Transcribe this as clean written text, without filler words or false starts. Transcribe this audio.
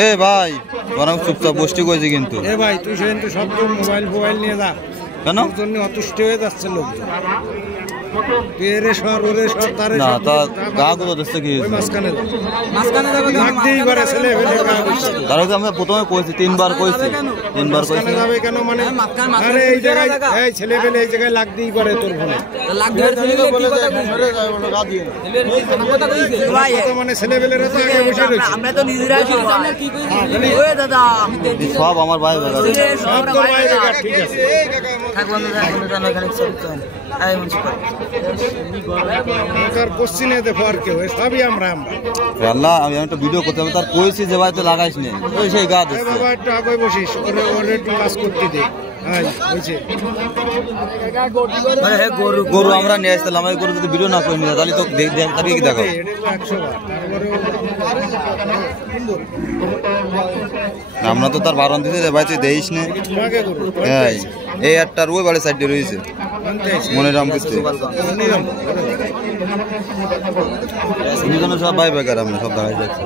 এ ভাই বরং চুপচাপ বসতে কইছি কিন্তু এ ভাই তুই সেদিন তো সব তো মোবাইল নিয়ে যা কেন তোর জন্য অতুষ্ট হয়ে যাচ্ছে লোকজন তুই এরে সর ওরে সর তারে না তা গা গুলো দেখতে কি ওই মাঝখানে লাগতেই করে ছেলে ফেলে গা বসছে তাহলে তো আমরা প্রথমে কইছি তিনবার কইছি মাঝখানে যাবে কেন মানে আরে এই জায়গায় এই ছেলে ফেলে এই জায়গায় লাগতেই করে তোর ফোনে মানে ছেলে ফেলেরা তো আগে বসে রয়েছে আমরা তো নিজেরাই কি কই ওই দাদা সব আমার ভাই সব তোর ভাই বেকার ঠিক আছে থাকবো না এখানে চলতেন আই মন বেকার কোশ্চিনে দেখো আর কেউ সবই আমরা আল্লাহ আমি একটা ভিডিও করতে হবে তার কইছি যে ভাই তো লাগাইস নে ওই সেই গা এই বাবা একটু আগে বসিস ওরে একটু কাজ করতে দে হ্যাঁ হইছে মানে হে গরু আমরা নিয়ে আসলাম এই গরু যদি ভিডিও না করে নিয়ে তাহলে তো তাকে কি দেখো আমরা তো তার বারণ দিতে ভাই তুই দেইস নে হ্যাঁ এই একটা রুই বাড়ি সাইডে রয়েছে মনে রাম করতে সব ভাই বেকার আমরা সব দেখাই যাচ্ছে